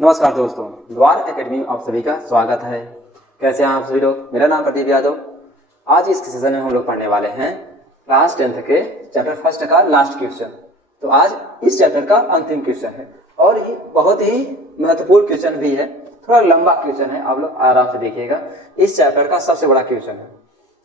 नमस्कार दोस्तों, द्वार एकेडमी आप सभी का स्वागत है। कैसे हैं आप सभी लोग? मेरा नाम प्रदीप यादव। आज इस सेशन में हम लोग पढ़ने वाले हैं क्लास 10th के चैप्टर फर्स्ट का लास्ट क्वेश्चन। तो आज इस चैप्टर का अंतिम क्वेश्चन है और ये बहुत ही महत्वपूर्ण क्वेश्चन भी है। थोड़ा लंबा क्वेश्चन है, आप लोग आराम से देखिएगा। इस चैप्टर का सबसे बड़ा क्वेश्चन है,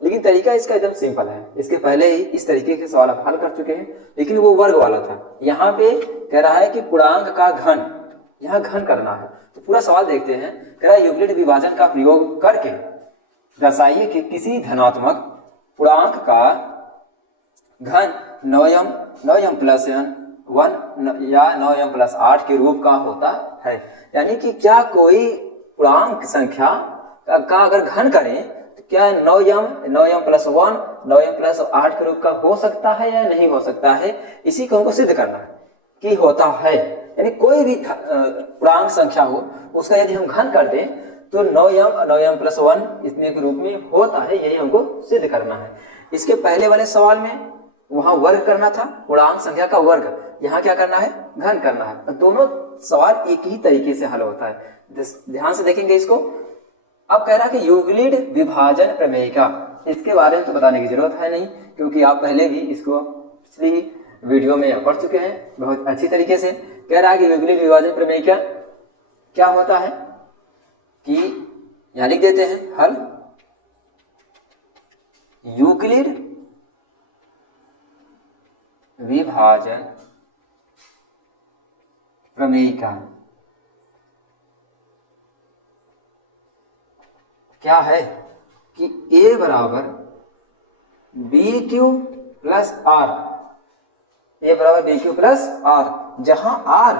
लेकिन तरीका इसका एकदम सिंपल है। इसके पहले ही इस तरीके के सवाल आप हल कर चुके हैं, लेकिन वो वर्ग वाला था। यहाँ पे कह रहा है कि पूर्णांक का घन, यहाँ घन करना है। तो पूरा सवाल देखते हैं। कह रहा है यूक्लिड विभाजन का प्रयोग करके दर्शाइए कि किसी धनात्मक पूर्णांक का घन 9m प्लस 1 या 9m प्लस 8 के रूप का होता है। यानी कि क्या कोई पूर्णांक संख्या का अगर घन करें तो क्या 9m प्लस 1 9m प्लस 8 के रूप का हो सकता है या नहीं हो सकता है। इसी को हमको सिद्ध करना है कि होता है। यानी कोई भी पूर्णांक संख्या हो, उसका यदि हम घन कर दें तो 9m प्लस 1 इतने के रूप में होता है। यही हमको सिद्ध करना है। इसके पहले वाले सवाल में वहां वर्ग करना था, पूर्णांक संख्या का वर्ग। यहाँ क्या करना है? घन करना है। दोनों सवाल एक ही तरीके से हल होता है। ध्यान से देखेंगे इसको। अब कह रहा है कि यूक्लिड विभाजन प्रमेय का, इसके बारे में तो बताने की जरूरत है नहीं, क्योंकि आप पहले भी इसको पिछली वीडियो में पढ़ चुके हैं बहुत अच्छी तरीके से। कह रहा है कि यूक्लिड विभाजन प्रमेय क्या होता है कि यहां लिख देते हैं हल। यूक्लिड विभाजन प्रमेय का क्या है कि a बराबर b q plus r, a बराबर बी क्यू प्लस आर, जहां r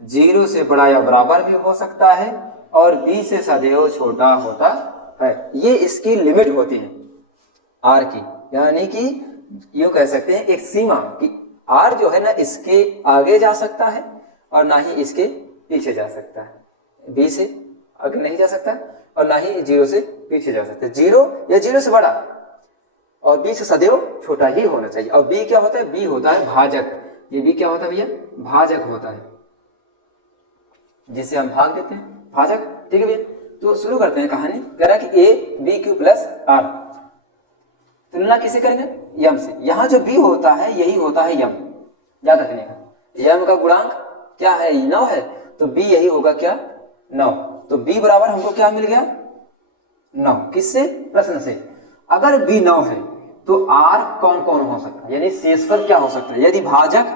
0 से बड़ा या बराबर भी हो सकता है और b से सदैव छोटा होता है। ये इसकी लिमिट होती है r की। यानी कि यूं कह सकते हैं एक सीमा कि r जो है ना इसके आगे जा सकता है और ना ही इसके पीछे जा सकता है। b से आगे नहीं जा सकता और ना ही 0 से पीछे जा सकता है। 0 या 0 से बड़ा और b से सदैव छोटा ही होना चाहिए। और b क्या होता है? b होता है भाजक। ये b क्या होता है भैया? भाजक होता है, जिसे हम भाग देते हैं, भाजक। ठीक है भैया, तो शुरू करते हैं कहानी। कह रहा है कि a b q plus r, तुलना किसे करेंगे? यम से। यहाँ जो b होता है यही होता है यम, याद रखने का। यम का गुणांक क्या है? 9 है, तो b यही होगा क्या? 9। तो b बराबर हमको क्या मिल गया? 9। किससे? प्रश्न से। अगर b 9 है तो r कौन कौन हो सकता है, यानी शेषफल क्या हो सकता है? यदि भाजक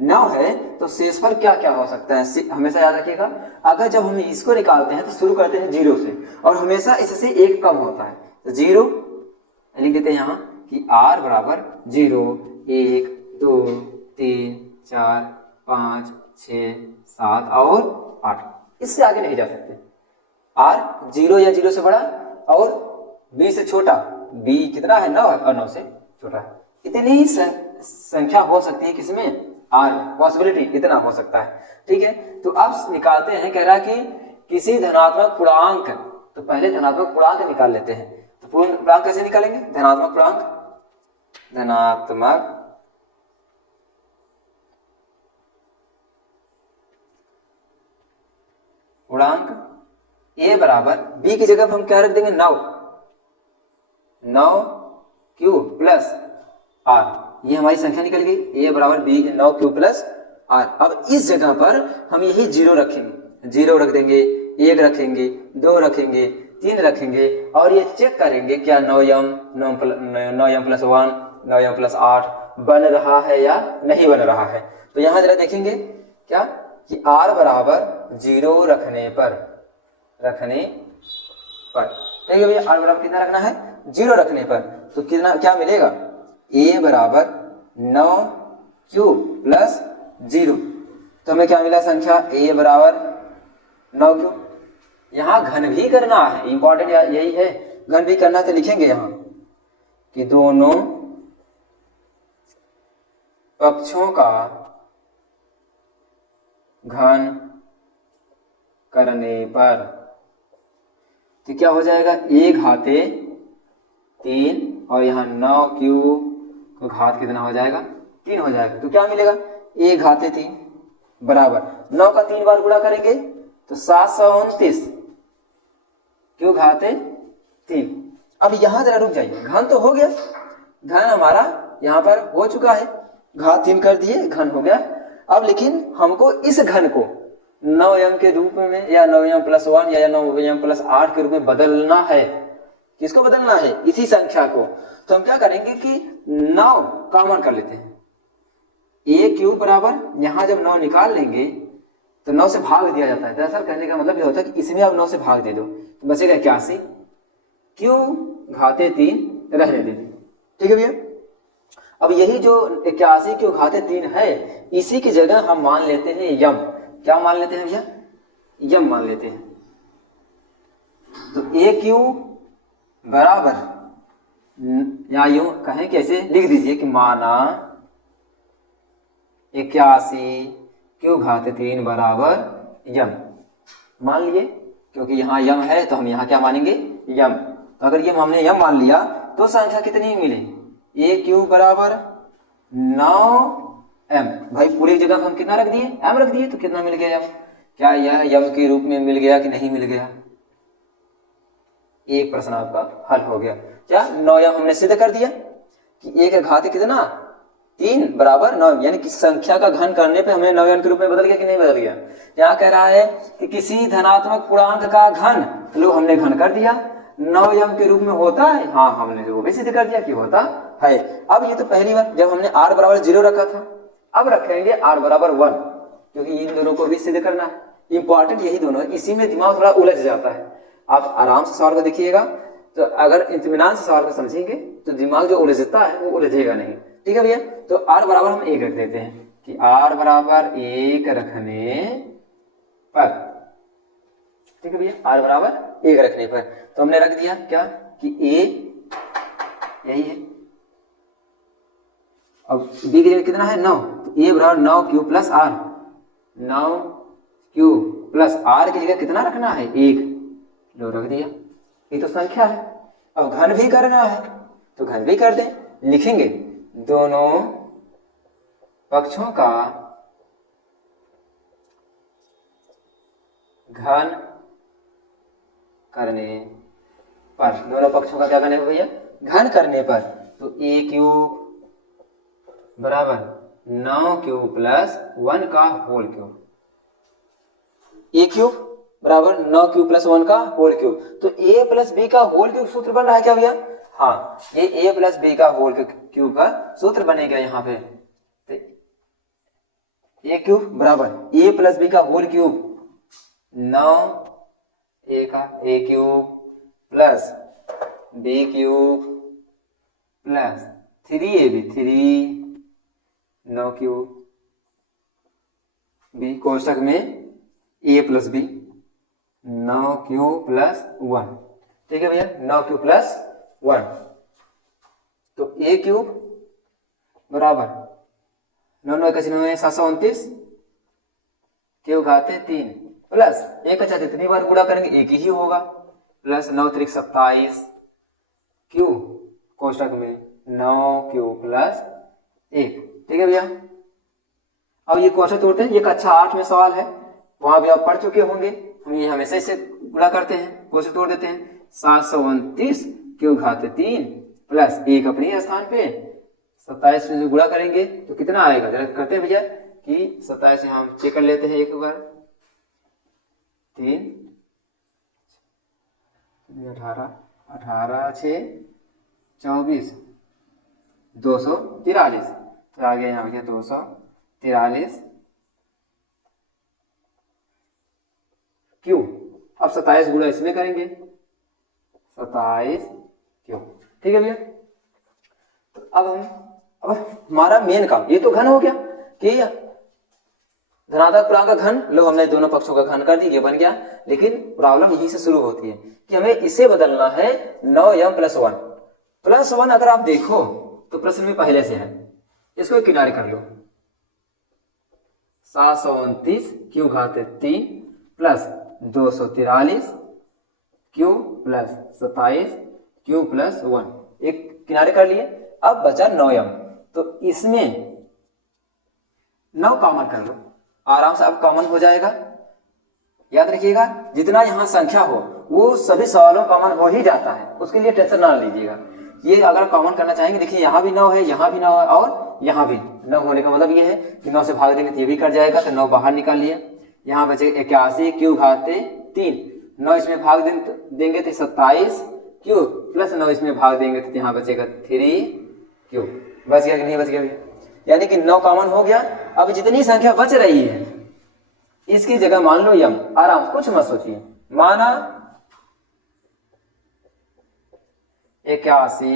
9 है तो शेषफल क्या क्या हो सकता है? हमेशा याद रखिएगा, अगर जब हम इसको निकालते हैं तो शुरू करते हैं 0 से और हमेशा इससे एक कम होता है। तो 0 लिख देते हैं यहाँ कि r बराबर 0 1 2 3 4 5 6 7 और 8। इससे आगे नहीं जा सकते। r 0 या 0 से बड़ा और b से छोटा। b कितना है? 9 है और 9 से छोटा है। इतनी ही संख्या हो सकती है किसमें? r, पॉसिबिलिटी इतना हो सकता है। ठीक है, तो अब निकालते हैं। कह रहा कि किसी धनात्मक पूर्णांक, तो पहले धनात्मक पूर्णांक निकाल लेते हैं। तो पूर्णांक कैसे निकालेंगे? धनात्मक पूर्णांक, धनात्मक पूर्णांक a बराबर b की जगह हम क्या रख देंगे? 9 क्यू प्लस r। ये हमारी संख्या निकल गई। a बराबर b 9 क्यू प्लस r। अब इस जगह पर हम यही 0 रखेंगे, 0 रख देंगे, 1 रखेंगे, 2 रखेंगे, 3 रखेंगे और ये चेक करेंगे क्या 9m प्लस 1 9m प्लस 8 बन रहा है या नहीं बन रहा है। तो यहाँ जरा देखेंगे क्या कि r बराबर 0 रखने पर ठीक है भैया, r बराबर कितना रखना है? 0 रखने पर। तो कितना क्या मिलेगा? a बराबर 9 क्यू प्लस 0। तो हमें क्या मिला? संख्या a बराबर 9 क्यू। यहाँ घन भी करना है, इंपॉर्टेंट यही है, घन भी करना। तो लिखेंगे यहाँ कि दोनों पक्षों का घन करने पर तो क्या हो जाएगा? a घाते 3 और यहाँ 9 क्यू को घात कितना हो जाएगा? 3 हो जाएगा। तो क्या मिलेगा? a घाते 3 बराबर 9 का 3 बार गुणा करेंगे तो 729 क्यों घाते 3। अब यहां जरा रुक जाइए, घन तो हो गया, घन हमारा यहां पर हो चुका है, घात 3 कर दिए, घन हो गया। अब लेकिन हमको इस घन को 9m के रूप में या 9m+1 या 9m+8 के रूप में बदलना है। किसको बदलना है? इसी संख्या को। तो हम क्या करेंगे कि 9 कॉमन कर लेते हैं। a क्यूब बराबर, यहां जब 9 निकाल लेंगे तो 9 से भाग दिया जाता है। दरअसल कहने का मतलब ये होता है कि इसमें आप 9 से भाग दे दो तो बचेगा 81, क्यों घाते 3 रहने दे। ठीक है भैया। अब यही जो 81 क्यों घाते 3 है, इसी की जगह हम मान लेते हैं यम। क्या मान लेते हैं भैया? यम मान लेते हैं। तो a क्यूब बराबर, या यूं कहें कैसे लिख दीजिए कि माना 81 क्यों घाते 3 बराबर यम मान लिए, क्योंकि यहाँ यम है तो हम यहाँ क्या मानेंगे? यम। तो अगर ये हमने यम मान लिया तो संख्या कितनी मिली? a क्यूब बराबर 9m। भाई पूरी जगह हम कितना रख दिए? m रख दिए, तो कितना मिल गया यम? क्या यह यम के रूप में मिल गया कि नहीं मिल गया? एक प्रश्न आपका हल हो गया। क्या 9m हमने सिद्ध कर दिया कि a का घात कितना? 3 बराबर 9, यानी कि संख्या का घन करने पे हमें 9m के रूप में बदल गया कि नहीं बदल गया? यहाँ कह रहा है कि किसी धनात्मक पूर्णांक का घन, लो हमने घन कर दिया, 9m के रूप में होता है। हाँ, हमने वो भी सिद्ध कर दिया कि होता है। अब ये तो पहली बार जब हमने r बराबर 0 रखा था, अब रखेंगे r बराबर 1, क्योंकि इन दोनों को भी सिद्ध करना है। इंपॉर्टेंट यही दोनों है, इसी में दिमाग थोड़ा उलझ जाता है। आप आराम से सवाल को देखिएगा, तो अगर इत्मीनान से सवाल को समझेंगे तो दिमाग जो उलझता है वो उलझेगा नहीं। ठीक है भैया। तो r बराबर हम 1 रख देते हैं कि r बराबर 1 रखने पर, ठीक है भैया, r बराबर 1 रखने पर तो हमने रख दिया क्या कि a यही है। अब b की जगह कितना है? 9, तो a बराबर 9 cube plus r, 9 cube plus r की जगह कितना रखना है? 1, लो रख दिया। ये तो संख्या है। अब घन भी करना है तो घन भी कर दें, लिखेंगे दोनों पक्षों का घन करने पर, दोनों पक्षों का क्या करने पर भैया? घन करने पर। तो a क्यूब बराबर 9 क्यूब प्लस 1 का होल क्यूब, a क्यूब बराबर 9 क्यूब प्लस 1 का होल क्यूब। तो a प्लस b का होल क्यूब सूत्र बन रहा है क्या भैया? हाँ, ये a प्लस b का होल क्यूब का सूत्र बनेगा यहाँ पे। तो a क्यूब बराबर a प्लस b का होल क्यूब 9 a का a cube plus b cube plus 3ab 3 9 cube b कोष्टक में a plus b 9 cube plus 1। ठीक है भैया, 9 क्यूब प्लस 1। तो a क्यूब बराबर 9 9 729 क्यों घाते 3 प्लस 1 का चाहते जितनी बार गुणा करेंगे एक ही होगा, प्लस 9 3 27 क्यू कोष्टक में 9 क्यू प्लस 1। ठीक है भैया। अब ये कोष्टक तोड़ते हैं, ये कक्षा 8 में सवाल है, वहां भी आप पढ़ चुके होंगे। हम ये हमेशा इसे गुणा करते हैं, कोष्टक तोड़ देते हैं। 729 क्यू घात 3 प्लस 1 अपने स्थान पे 27 में गुणा करेंगे तो कितना आएगा, जरा करते हैं भैया कि 27 हम चेक कर लेते हैं एक बार। 3 18 18 6 24 243, तो आ गया यहाँ पे 243 क्यू। अब 27 गुणा इसमें करेंगे 27 क्यू। ठीक है भैया। तो अब हमारा मेन काम ये तो घन हो गया कि धनात्मक पूर्णांक का घन, लो हमने दोनों पक्षों का घन कर दी, ये बन गया। लेकिन प्रॉब्लम यहीं से शुरू होती है कि हमें इसे बदलना है 9m + 1 + 1। अगर आप देखो तो प्रश्न में पहले से है, इसको एक किनारे कर लो। 729 क्यू घात 3 plus 243 Q plus 27 Q plus 1, एक किनारे कर लिए। अब बचा 9m, तो इसमें 9 कॉमन कर लो, आराम से अब कॉमन हो जाएगा। याद रखिएगा, जितना यहाँ संख्या हो वो सभी सवालों कॉमन हो ही जाता है, उसके लिए टेंशन ना लीजिएगा। ये अगर कॉमन करना चाहेंगे, देखिए यहाँ भी 9 है, यहाँ भी 9 है और यहाँ भी 9 होने का मतलब ये है कि 9 से भाग देंगे तो ये भी कट जाएगा, तो 9 बाहर निकाल लिए। यहाँ बचे 81 क्यू घाते 3, 9 इसमें भाग देंगे तो 27 क्यू प्लस 9 इसमें भाग देंगे तो यहाँ बचेगा 3 क्यू। बच गया कि नहीं बच गया? यानी कि 9 कॉमन हो गया। अब जितनी संख्या बच रही है इसकी जगह मान लो यम, आराम कुछ मत सोचिए। माना 81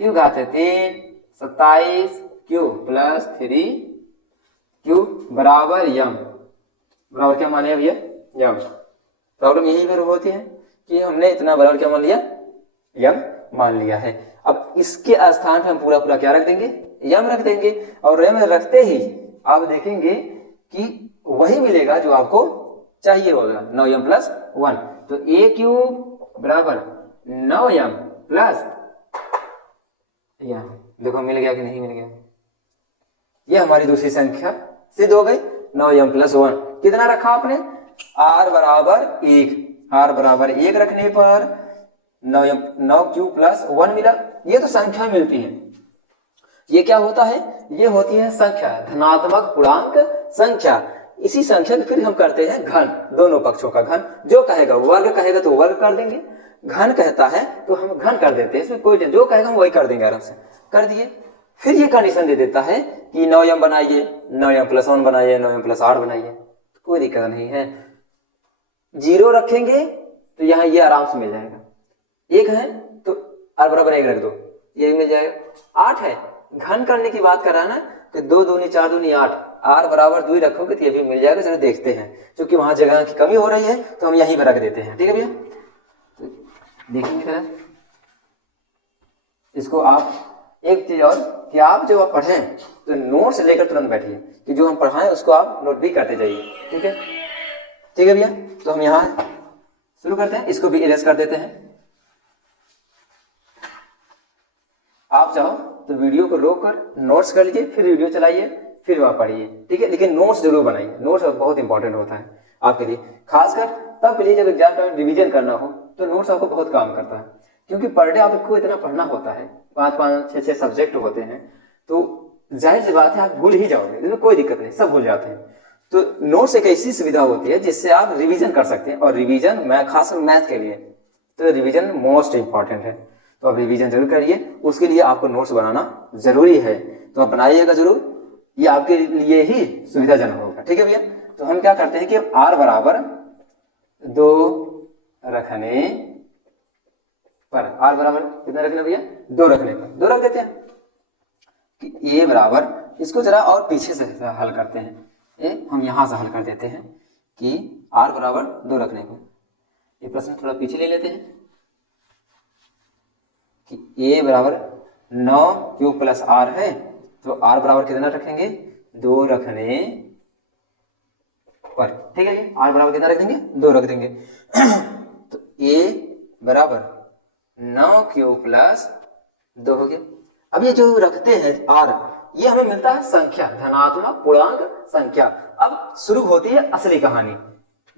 क्यू घाते 3, 27 क्यू प्लस 3 क्यू बराबर यम। बराबर क्या माने भैया? यम। प्रॉब्लम यही पर होती है कि हमने इतना बराबर क्या मान लिया? यम मान लिया है। अब इसके स्थान पे हम पूरा पूरा क्या रख देंगे? यम रख देंगे। और यम रखते ही आप देखेंगे कि वही मिलेगा जो आपको चाहिए होगा, 9m प्लस 1। तो a क्यूब बराबर 9m प्लस, देखो मिल गया कि नहीं मिल गया? ये हमारी दूसरी संख्या सिद्ध हो गई, 9m प्लस 1। कितना रखा आपने? r बराबर 1। r बराबर 1 रखने पर 9 क्यूब प्लस 1 मिला। ये तो संख्या मिलती है। ये क्या होता है? ये होती है संख्या, धनात्मक पूर्णांक संख्या। इसी संख्या को फिर हम करते हैं घन, दोनों पक्षों का घन। जो कहेगा वर्ग कहेगा तो वर्ग कर देंगे, घन कहता है तो हम घन कर देते हैं, इसमें कोई जो कहेगा हम वही कर देंगे, आराम से कर दिए। फिर ये कंडीशन दे देता है कि 9m बनाइए, 9m प्लस 1 बनाइए, 9m प्लस 8 बनाइए, कोई दिक्कत नहीं है। 0 रखेंगे तो यहाँ ये आराम से मिल जाएगा। 1 है तो r बराबर 1 रख दो, ये भी मिल जाएगा। 8 है, घन करने की बात कर रहा है ना, कि 2 दूनी 4 दूनी 8, r बराबर 2 रखोगे तो ये भी मिल जाएगा। चलो देखते हैं, क्योंकि वहां जगह की कमी हो रही है तो हम यहीं पर रख देते हैं। ठीक है भैया, तो देखेंगे जरा इसको। आप एक चीज और कि आप जब आप पढ़ें तो नोट से लेकर तुरंत बैठिए, कि जो हम पढ़ाएं उसको आप नोट भी करते जाइए। ठीक है, ठीक है भैया। तो हम यहाँ शुरू करते हैं, इसको भी इरेज कर देते हैं। आप चाहो तो वीडियो को रोक कर नोट्स कर लीजिए, फिर वीडियो चलाइए, फिर वह पढ़िए। ठीक है, लेकिन नोट्स जरूर बनाइए, नोट्स बहुत इंपॉर्टेंट होता है आपके लिए, खासकर तब के लिए जब एग्जाम टाइम रिवीजन करना हो तो नोट्स आपको बहुत काम करता है। क्योंकि पर डे आपको इतना पढ़ना होता है, 5-5, 6-6 सब्जेक्ट होते हैं, तो जाहिर सी बात है आप भूल ही जाओगे, इसमें कोई दिक्कत नहीं, सब भूल जाते हैं। तो नोट्स एक ऐसी सुविधा होती है जिससे आप रिवीजन कर सकते हैं, और रिवीजन खासकर मैथ के लिए तो रिवीजन मोस्ट इंपॉर्टेंट है। तो आप रिवीजन जरूर करिए, उसके लिए आपको नोट्स बनाना जरूरी है, तो आप बनाइएगा जरूर, ये आपके लिए ही सुविधाजनक होगा। ठीक है भैया, तो हम क्या करते हैं कि r बराबर 2 रखने पर, r बराबर कितना रखना भैया? 2 रखने पर 2 रख देते हैं कि a बराबर, इसको जरा और पीछे से हल करते हैं, हम यहां से हल कर देते हैं कि r बराबर 2 रखने पर, ये प्रश्न थोड़ा पीछे ले लेते हैं कि a बराबर 9 क्यूब प्लस r है, तो r बराबर कितना रखेंगे? 2 रखने पर। ठीक है, r बराबर कितना रख देंगे? 2 रख देंगे। तो a बराबर 9 क्यूब प्लस 2 हो गया। अब ये जो रखते हैं r, ये हमें मिलता है संख्या, धनात्मक पूर्णांक संख्या। अब शुरू होती है असली कहानी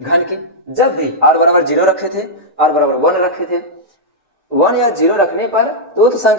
घन की। जब भी r बराबर 0 रखे थे, r बराबर 1 रखे थे, 1 या 0 रखने पर तो संख्या